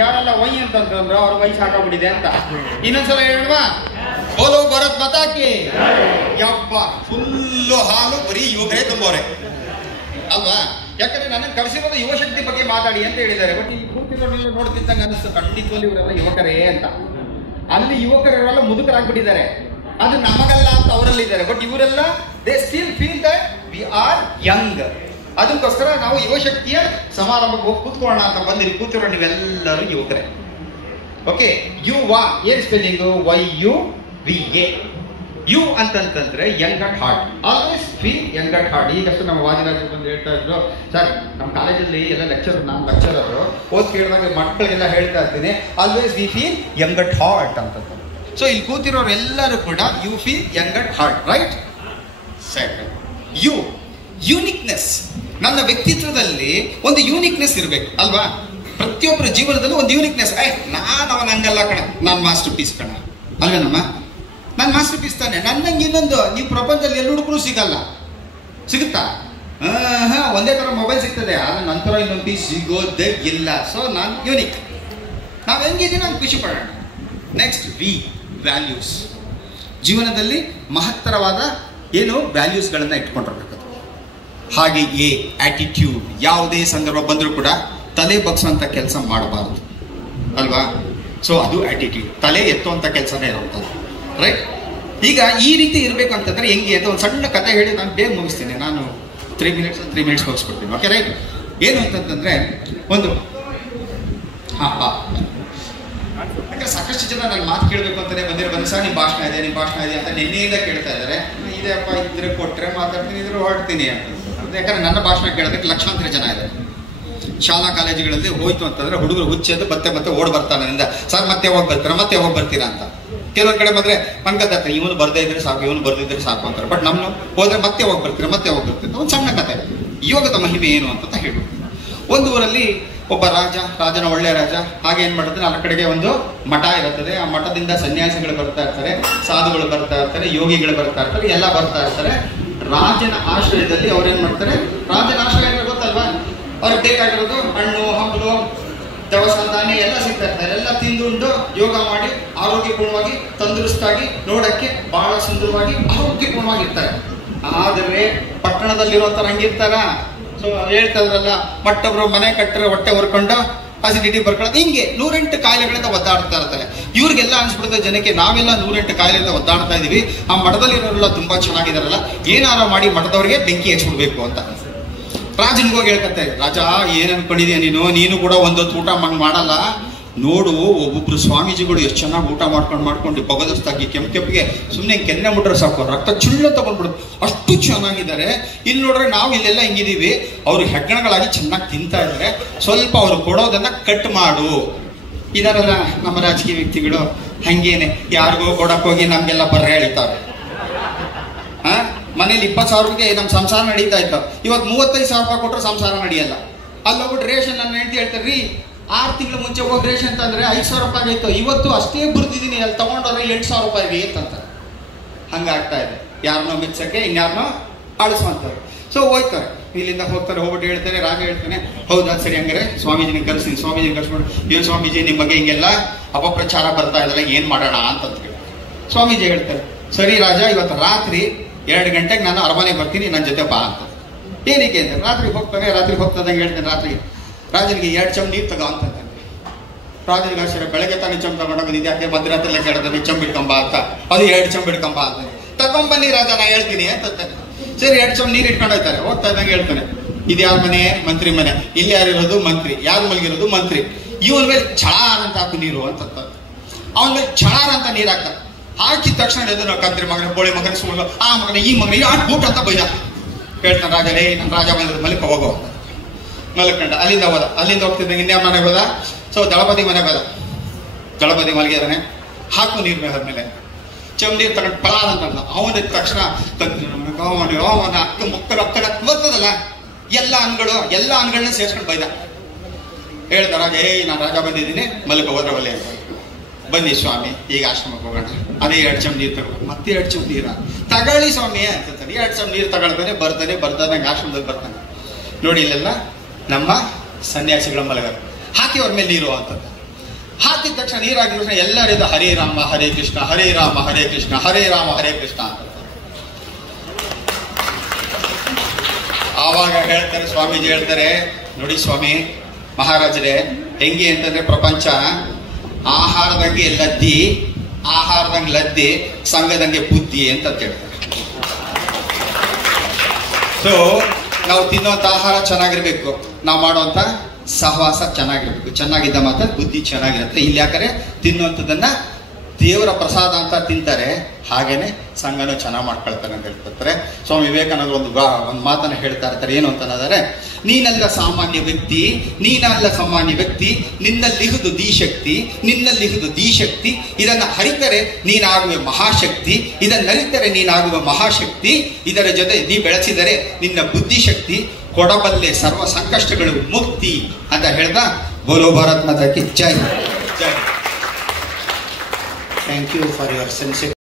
ಯಾರೆಲ್ಲ ವೈ ಅಂತಂದ್ರು ಅವ್ರ ವೈ ಸಾಕಾಗ್ಬಿಟ್ಟಿದೆ ಅಂತ. ಇನ್ನೊಂದ್ಸಲ ಹೇಳುವಾ, ಬೋಲೋ ಭಾರತ್ ಮಾತಾಕಿ. ಯಪ್ಪ ಫುಲ್ಲು ಹಾಲು ಬರೀ ಯುವಕರೇ ತುಂಬವ್ರೆ ಅಲ್ವಾ? ಯಾಕಂದ್ರೆ ನನಗೆ ಕಳಿಸಿರೋದು ಯುವಶಕ್ತಿ ಬಗ್ಗೆ ಮಾತಾಡಿ ಅಂತ ಹೇಳಿದ್ದಾರೆ. ಬಟ್ ಈ ಕೂತಿರೋನೆಲ್ಲ ನೋಡ್ತಿದ್ದಂಗೆ ಅನಿಸ್ತು ಖಂಡಿತವಲ್ಲಿ ಇವರೆಲ್ಲ ಯುವಕರೇ ಅಂತ. ಅಲ್ಲಿ ಯುವಕರೆಲ್ಲ ಮುದುಕರಾಗ್ಬಿಟ್ಟಿದ್ದಾರೆ, ಅದು ನಮಗಲ್ಲ ಅಂತ ಅವರಲ್ಲಿದ್ದಾರೆ. ಬಟ್ ಇವರೆಲ್ಲ they still feel that we are Young. ಅದಕ್ಕೋಸ್ಕರ ನಾವು ಯುವಶಕ್ತಿಯ ಸಮಾರಂಭಕ್ಕೆ ಹೋಗಿ ಕೂತ್ಕೊಳ್ಳೋಣ ಅಂತ ಬಂದಿರಿ. ಕೂತಿರೋ ನೀವೆಲ್ಲರೂ ಯುವಕರೇ. ಓಕೆ, ಯು ವಾ ಏನ್ ಸ್ಪೆಲ್ಲಿಂಗು? YUVA. ಯು ಅಂತಂತಂದ್ರೆ young at heart. Always feel young at heart. ಈಗಷ್ಟು ನಮ್ಮ ವಾದಿರಾಜರು ಬಂದು ಹೇಳ್ತಾ ಇದ್ರು, ಸರ್ ನಮ್ಮ ಕಾಲೇಜಲ್ಲಿ ಎಲ್ಲ ನಾನು ಲೆಕ್ಚರರು ಓದ್ ಕೇಳಿದಾಗ ಮಕ್ಕಳಿಗೆಲ್ಲ ಹೇಳ್ತಾ ಇರ್ತೀನಿ, always we feel young at heart ಅಂತ. ಸೊ ಇಲ್ಲಿ ಕೂತಿರೋರೆಲ್ಲರೂ ಕೂಡ you feel young at heart, right? Second, uniqueness. ನನ್ನ ವ್ಯಕ್ತಿತ್ವದಲ್ಲಿ ಒಂದು ಯೂನಿಕ್ನೆಸ್ ಇರಬೇಕು ಅಲ್ವಾ? ಪ್ರತಿಯೊಬ್ಬರ ಜೀವನದಲ್ಲೂ ಒಂದು ಯೂನಿಕ್ನೆಸ್. ಅವನ ಹಂಗಲ್ಲ ಕಣ, ನಾನು ಮಾಸ್ಟರ್ ಪೀಸ್ ಕಣ ಅಲ್ವೇನಮ್ಮ, ನಾನು ಮಾಸ್ಟರ್ ಪೀಸ್ ತಾನೆ. ನನ್ನಂಗೆ ಇನ್ನೊಂದು ನೀವು ಪ್ರಪಂಚದಲ್ಲಿ ಎಲ್ಲ ಹುಡುಗರು ಸಿಗುತ್ತಾ? ಒಂದೇ ಥರ ಮೊಬೈಲ್ ಸಿಗ್ತದೆ, ಆದರೆ ನಂತರ ಇನ್ನೊಂದು ಪೀಸ್ ಸಿಗೋದೇ ಇಲ್ಲ. ಸೊ ನಾನು ಯೂನಿಕ್. ನಾವು ಹೆಂಗಿದ್ದೀವಿ ನಾನು ಖುಷಿ ಪಡೋಣ. Next, values. ಜೀವನದಲ್ಲಿ ಮಹತ್ತರವಾದ ವ್ಯಾಲ್ಯೂಸ್ಗಳನ್ನು ಇಟ್ಕೊಂಡಿರ್ಬೇಕು. ಹಾಗೆ ಆಟಿಟ್ಯೂಡ್. ಯಾವುದೇ ಸಂದರ್ಭ ಬಂದರೂ ಕೂಡ ತಲೆ ಬಗ್ಸುವಂಥ ಕೆಲಸ ಮಾಡಬಾರ್ದು ಅಲ್ವಾ? ಸೊ ಅದು ಆಟಿಟ್ಯೂಡ್. ತಲೆ ಎತ್ತುವಂಥ ಕೆಲಸನೇ ಇರುವಂಥದ್ದು, ರೈಟ್? ಈಗ ಈ ರೀತಿ ಇರಬೇಕು ಅಂತಂದ್ರೆ ಹೆಂಗೆ ಅಂತ ಒಂದು ಸಣ್ಣ ಕತೆ ಹೇಳಿ ನಾನು ಬೇಗ ಮುಗಿಸ್ತೀನಿ. ನಾನು 3 ಮಿನಿಟ್ಸ್ ಮುಗಿಸ್ಕೊಡ್ತೀನಿ. Okay, right? ಏನು ಅಂತಂತಂದ್ರೆ ಒಂದು ಯಾಕಂದ್ರೆ ಸಾಕಷ್ಟು ಜನ ನನ್ನ ಮಾತು ಕೇಳಬೇಕು ಅಂತಾನೆ ಬಂದು ಸರ್ ನಿಮ್ಮ ಭಾಷಣ ಇದೆ ಅಂತ ನಿನ್ನೆಯಿಂದ ಕೇಳ್ತಾ ಇದ್ದಾರೆ. ಇದೆಯಪ್ಪ, ಇದ್ರೆ ಕೊಟ್ಟರೆ ಮಾತಾಡ್ತೀನಿ, ಇದ್ರೆ ಹೊರಡ್ತೀನಿ ಅಂತ. ಯಾಕಂದ್ರೆ ನನ್ನ ಭಾಷಣ ಕೇಳೋದಕ್ಕೆ ಲಕ್ಷಾಂತರ ಜನ ಇದೆ. ಶಾಲಾ ಕಾಲೇಜುಗಳಲ್ಲಿ ಹೋಯ್ತು ಅಂತಂದ್ರೆ ಹುಡುಗರು ಹುಚ್ಚೆದ್ದು ಮತ್ತೆ ಓಡ್ ಬರ್ತಾನೆ ಅಂದ, ಸರ್ ಮತ್ತೆ ಯಾವಾಗ ಬರ್ತೀರಾ ಅಂತ. ಕೆಲವೊಂದು ಕಡೆ ಬಂದ್ರೆ ಮನ್ಕತ್ತ ಇವನು ಬರ್ದಿದ್ರೆ ಸಾಕು ಅಂತಾರೆ. ಬಟ್ ನಮ್ಮ ಹೋದ್ರೆ ಮತ್ತೆ ಯಾವಾಗ ಬರ್ತೀರಾ ಒಂದು ಸಣ್ಣ ಕತೆ. ಯೋಗದ ಮಹಿಮೆ ಏನು ಅಂತ ಹೇಳ್ಬಿಡ್ತೀನಿ. ಒಂದು ಊರಲ್ಲಿ ಒಬ್ಬ ರಾಜನ ಒಳ್ಳೆ ರಾಜ. ಹಾಗೆ ಏನ್ ಮಾಡ್ತಾನೆ, ಅಲ್ಲ ಕಡೆಗೆ ಒಂದು ಮಠ ಇರುತ್ತದೆ. ಆ ಮಠದಿಂದ ಸನ್ಯಾಸಿಗಳು ಬರ್ತಾ ಇರ್ತಾರೆ, ಸಾಧುಗಳು ಬರ್ತಾ ಇರ್ತಾರೆ, ಯೋಗಿಗಳು ಬರ್ತಾ ಇರ್ತಾರೆ, ಎಲ್ಲ ಬರ್ತಾ ಇರ್ತಾರೆ. ರಾಜನ ಆಶ್ರಯದಲ್ಲಿ ಅವ್ರೇನ್ ಮಾಡ್ತಾರೆ, ರಾಜನ ಆಶ್ರಯ ಗೊತ್ತಲ್ವಾ, ಅವ್ರಿಗೆ ಬೇಕಾಗಿರೋದು ಹಣ್ಣು ಹಂಪಲು ದವಸ ಧಾನ್ಯ ಎಲ್ಲ ಸಿಗ್ತಾ ಇರ್ತಾರೆ. ಎಲ್ಲ ತಿಂದುಂಡು ಯೋಗ ಮಾಡಿ ಆರೋಗ್ಯಪೂರ್ಣವಾಗಿ ತಂದರುಸ್ತಾಗಿ ನೋಡಕ್ಕೆ ಬಹಳ ಸುಂದರವಾಗಿ ಆರೋಗ್ಯಪೂರ್ಣವಾಗಿರ್ತಾರೆ. ಆದರೆ ಪಟ್ಟಣದಲ್ಲಿರುವಂತರ ಹಂಗಿರ್ತಾರ. ಸೊ ಹೇಳ್ತಾ ಇದ್ರಲ್ಲ, ಮಟ್ಟೊಬ್ರು ಮನೆ ಕಟ್ಟರೆ ಹೊಟ್ಟೆ ಹೊರ್ಕೊಂಡು ಅಸಿಡಿಟಿ ಬರ್ಕೊಳ್ಳೋದು, ಹಿಂಗೆ 108 ಕಾಯಿಲೆಗಳಿಂದ ಒದ್ದಾಡ್ತಾ ಇರ್ತಾರೆ. ಇವ್ರಿಗೆಲ್ಲ ಅನ್ಸ್ಬಿಡುತ್ತೆ ಜನಕ್ಕೆ, ನಾವೆಲ್ಲ 108 ಕಾಯಿಲೆಯಿಂದ ಒದ್ದಾಡ್ತಾ ಇದೀವಿ, ಆ ಮಠದಲ್ಲಿರೋರೆಲ್ಲ ತುಂಬಾ ಚೆನ್ನಾಗಿದಾರಲ್ಲ, ಏನಾರ ಮಾಡಿ ಮಠದವ್ರಿಗೆ ಬೆಂಕಿ ಹಚ್ಬಿಡ್ಬೇಕು ಅಂತ. ರಾಜನಿಗೆ ಹೋಗಿ ಹೇಳ್ಕತ್ತೆ, ರಾಜ ಏನ್ ಅನ್ಕೊಂಡಿದ್ಯಾ ನೀನು ಕೂಡ ಒಂದೊತ್ತು ಊಟ ಮಾಡಲ್ಲ ನೋಡು. ಒಬ್ಬೊಬ್ರು ಸ್ವಾಮೀಜಿಗಳು ಎಷ್ಟು ಚೆನ್ನಾಗಿ ಊಟ ಮಾಡ್ಕೊಂಡು ಬಗದಸ್ತಾಗಿ ಕೆಂಪಿಗೆ ಸುಮ್ಮನೆ ಕೆನ್ನೆ ಮುಟ್ರೆ ಸಾಕು, ರಕ್ತ ಚುಳ್ಳ ತಗೊಂಡ್ಬಿಡುದು, ಅಷ್ಟು ಚೆನ್ನಾಗಿದ್ದಾರೆ. ಇಲ್ಲಿ ನೋಡ್ರೆ ನಾವು ಇಲ್ಲೆಲ್ಲ ಹಿಂಗಿದೀವಿ, ಅವ್ರು ಹೆಗ್ಗಣಗಳಾಗಿ ಚೆನ್ನಾಗಿ ತಿಂತಾ ಇದ್ದಾರೆ, ಸ್ವಲ್ಪ ಅವ್ರು ಕೊಡೋದನ್ನ ಕಟ್ ಮಾಡು. ಇದಾರಲ್ಲ ನಮ್ಮ ರಾಜಕೀಯ ವ್ಯಕ್ತಿಗಳು, ಹಂಗೇನೆ ಯಾರಿಗೋ ಕೊಡಕ್ ಹೋಗಿ ನಮ್ಗೆಲ್ಲ ಬರ್ರೆ ಎಳಿತಾರೆ. ಮನೇಲಿ 20,000 ರೂಪಾಯಿಗೆ ನಮ್ಮ ಸಂಸಾರ ನಡೀತಾ ಇತ್ತು. ಇವತ್ತು 35,000 ರೂಪಾಯಿ ಕೊಟ್ಟರೆ ಸಂಸಾರ ನಡೆಯಲ್ಲ. ಅಲ್ಲಿ ಹೋಗ್ಬಿಟ್ಟು ರೇಷನ್ ನನ್ನ ಹೆಂಡತಿ ಹೇಳ್ತಾರೆ, ರೀ 6 ತಿಂಗಳು ಮುಂಚೆ ಹೋಗಿ ರೇಷನ್ ಅಂತಂದ್ರೆ 5,000 ರೂಪಾಯಿ ಆಯ್ತು, ಇವತ್ತು ಅಷ್ಟೇ ಬರ್ತಿದ್ದೀನಿ, ಅಲ್ಲಿ ತಗೊಂಡ್ರೆ 8,000 ರೂಪಾಯಿ ಅಂತಂತ. ಹಂಗಾಗ್ತಾ ಇದೆ. ಯಾರನ್ನೋ ಮೆಚ್ಚಕ್ಕೆ ಇನ್ಯಾರನ್ನೋ ಆಳಿಸುವಂಥವ್ರು. ಸೊ ಹೋಗ್ತಾರೆ, ಇಲ್ಲಿಂದ ಹೋಗ್ಬಿಟ್ಟು ಹೇಳ್ತಾರೆ, ರಾಜ ಹೇಳ್ತಾನೆ, ಹೌದಾ ಸರಿ ಹಂಗಾರೆ ಸ್ವಾಮೀಜಿನ ಕರ್ಸ್ಬಿಟ್ಟು, ಏನು ಸ್ವಾಮೀಜಿ ನಿಮ್ಮ ಬಗ್ಗೆ ಹಿಂಗೆಲ್ಲ ಅಪಪ್ರಚಾರ ಬರ್ತಾ ಇದ್ದಲ್ಲ, ಏನ್ ಮಾಡೋಣ ಅಂತ ಹೇಳಿ ಸ್ವಾಮೀಜಿ ಹೇಳ್ತಾರೆ, ಸರಿ ರಾಜ ಇವತ್ತು ರಾತ್ರಿ 2 ಗಂಟೆಗೆ ನಾನು ಅರಮನೆಗೆ ಬರ್ತೀನಿ, ನನ್ನ ಜೊತೆ ಬಾ ಅಂತ. ಏನಕ್ಕೆ ಅಂತ ರಾತ್ರಿ ಹೋಗ್ತದಂಗೆ ಹೇಳ್ತೇನೆ. ರಾತ್ರಿ ರಾಜನಿಗೆ 2 ಚಮ್ ನೀರು ತಗೋ ಅಂತಂತಾನೆ. ರಾಜನಿಗೆ ಆಶ್ಚರ್ಯ, ಬೆಳಗ್ಗೆ ತಾನೇ ಚಮ್ ತಗೊಂಡೋಗೋದು, ಇದ್ಯಾಕೆ ಮಧ್ಯರಾತ್ರಿ ಕೇಳಿದ್ರೆ ಚಮ್ ಬಿಡ್ಕೊಂಬ ಅಂತ. ಅದು 2 ಚಮ್ ಬಿಡ್ಕೊಂಬ ಅಂತಾನೆ. ತಗೊಂಬನ್ನಿ ರಾಜ, ನಾ ಹೇಳ್ತೀನಿ ಅಂತಂತಾನೆ. ಸರಿ 2 ಚಮ್ ನೀರು ಇಟ್ಕೊಂಡು ಹೋಗ್ತಾರೆ. ಹೋಗ್ತಾ ಇದ್ದಂಗೆ ಹೇಳ್ತಾನೆ, ಇದು ಯಾರ ಮನೆ? ಮಂತ್ರಿ ಮನೆ. ಇಲ್ಲಿ ಯಾರಿರೋದು? ಮಂತ್ರಿ. ಯಾರು ಮಲಗಿರೋದು? ಮಂತ್ರಿ. ಇವನ ಮೇಲೆ ಛಳಾರ ಅಂತ ಹಾಕು ನೀರು ಅಂತ. ಅವನ ಮೇಲೆ ಛಳಾರ ಅಂತ ನೀರು ಹಾಕ್ತಾರೆ. ಹಾಕಿದ ತಕ್ಷಣ ನಾವು ಕಂತ್ರಿ ಮಗನ, ಬೋಳಿ ಮಗನ, ಸುಳ್ಳು ಆ ಮಗನ, ಈ ಮಗನ, ಯಾಕೆ ಊಟ ಅಂತ ಬೈದ. ಹೇಳ್ತಾನೆ ರಾಜ, ನಮ್ಮ ರಾಜ ಬಂದ ಮಲಕ ಹೋಗೋ ಮಲಕಂಡ. ಅಲ್ಲಿಂದ ಹೋಗ್ತಿದ್ದಂಗೆ ಇನ್ಯಾವ ಮನೆಗೆ ಹೋದ? ಸೊ ದಳಪತಿ ಮನೆಗೆ ಹೋದ. ದಳಪತಿ ಮಲಗಿದಾನೆ, ಹಾಕು ನೀರ್ ಮೇಲೆ ಚಮ್ ನೀರು ತಗೊಂಡು ಪಲಾರ ಅಂತ. ಅವನ ತಕ್ಷಣ ಅವನ ಅಕ್ಕ ಮಕ್ಕಳ ಬರ್ತದಲ್ಲ, ಎಲ್ಲ ಅನ್ಗಳನ್ನ ಸೇರ್ಸ್ಕೊಂಡು ಬೈದ. ಹೇಳ್ದ ರಾಜ, ನಾನು ರಾಜ ಬಂದಿದ್ದೀನಿ, ಮಲಕ ಹೋದ್ರೆ ಒಳ್ಳೆ ಅಂತ. ಬನ್ನಿ ಸ್ವಾಮಿ, ಈಗ ಆಶ್ರಮಕ್ಕೆ ಹೋಗೋಣ. ಅದೇ 2 ಚಮ್ ನೀರು ತಗೋ. ಮತ್ತೆ 2 ಚಮ್ ನೀರ ತಗೊಳ್ಳಿ ಸ್ವಾಮಿ ಅಂತಾನೆ. 2 ಚಮ್ ನೀರು ತಗೊಳ್ತಾನೆ, ಬರ್ತಾನೆ ಆಶ್ರಮದಲ್ಲಿ ಬರ್ತಾನೆ. ನೋಡಿ ಇಲ್ಲೆಲ್ಲ ನಮ್ಮ ಸನ್ಯಾಸಿಗಳ ಮಲಗರು, ಹಾಕಿ ಅವ್ರ ಮೇಲೆ ನೀರು ಅಂತ. ಹಾಕಿದ ತಕ್ಷಣ ನೀರಾಗಿದ ತಕ್ಷಣ ಎಲ್ಲರಿಗೂ ಹರೇ ರಾಮ ಹರೇ ಕೃಷ್ಣ ಹರೇ ರಾಮ ಹರೇ ಕೃಷ್ಣ ಹರೇ ರಾಮ ಹರೇ ಕೃಷ್ಣ ಅಂತ. ಆವಾಗ ಹೇಳ್ತಾರೆ, ಸ್ವಾಮೀಜಿ ಹೇಳ್ತಾರೆ, ನೋಡಿ ಸ್ವಾಮಿ ಮಹಾರಾಜರೇ, ಹೆಂಗೆ ಅಂತಂದ್ರೆ ಪ್ರಪಂಚ ಆಹಾರದಂಗೆ ಲದ್ದಿ, ಆಹಾರದಂಗೆ ಲದ್ದಿ, ಸಂಘದಂಗೆ ಬುದ್ಧಿ ಅಂತ ಹೇಳ್ತಾರೆ. ಸೊ ನಾವು ತಿನ್ನುವಂತ ಆಹಾರ ಚೆನ್ನಾಗಿರ್ಬೇಕು, ನಾವು ಮಾಡುವಂತ ಸಹವಾಸ ಚೆನ್ನಾಗಿರ್ಬೇಕು. ಚೆನ್ನಾಗಿದ್ದ ಮಾತ್ರ ಬುದ್ಧಿ ಚೆನ್ನಾಗಿರುತ್ತೆ. ಇಲ್ಲಿ ಯಾಕಂದ್ರೆ ತಿನ್ನುವಂಥದ್ದನ್ನ ದೇವರ ಪ್ರಸಾದ ಅಂತ ತಿಂತಾರೆ, ಹಾಗೇನೆ ಸಂಘನೂ ಚೆನ್ನಾಗಿ ಮಾಡ್ಕೊಳ್ತಾರೆ ಅಂತ ಹೇಳ್ತಾರೆ. ಸ್ವಾಮಿ ವಿವೇಕಾನಂದ ಒಂದು ಮಾತನ್ನ ಹೇಳ್ತಾ ಇರ್ತಾರೆ. ಏನು ಅಂತಂದ್ರೆ, ನೀನಲ್ಲ ಸಾಮಾನ್ಯ ವ್ಯಕ್ತಿ, ನೀನಲ್ಲ ಸಾಮಾನ್ಯ ವ್ಯಕ್ತಿ, ನಿನ್ನಲ್ಲಿಹುದು ದಿಶಕ್ತಿ, ನಿನ್ನಲ್ಲಿಹುದು ದಿಶಕ್ತಿ. ಇದನ್ನ ಹರಿತರೆ ನೀನಾಗುವ ಮಹಾಶಕ್ತಿ, ಇದನ್ನರಿತರೆ ನೀನಾಗುವ ಮಹಾಶಕ್ತಿ. ಇದರ ಜೊತೆ ನೀ ಬೆಳೆಸಿದರೆ ನಿನ್ನ ಬುದ್ಧಿಶಕ್ತಿ, ಕೊಡಬಲ್ಲೆ ಸರ್ವ ಸಂಕಷ್ಟಗಳು ಮುಕ್ತಿ ಅಂತ ಹೇಳ್ದ. ಬೋಲೋ ಭಾರತ್ ಮಾತಾ ಕಿ ಜೈ. Thank you for your sensitive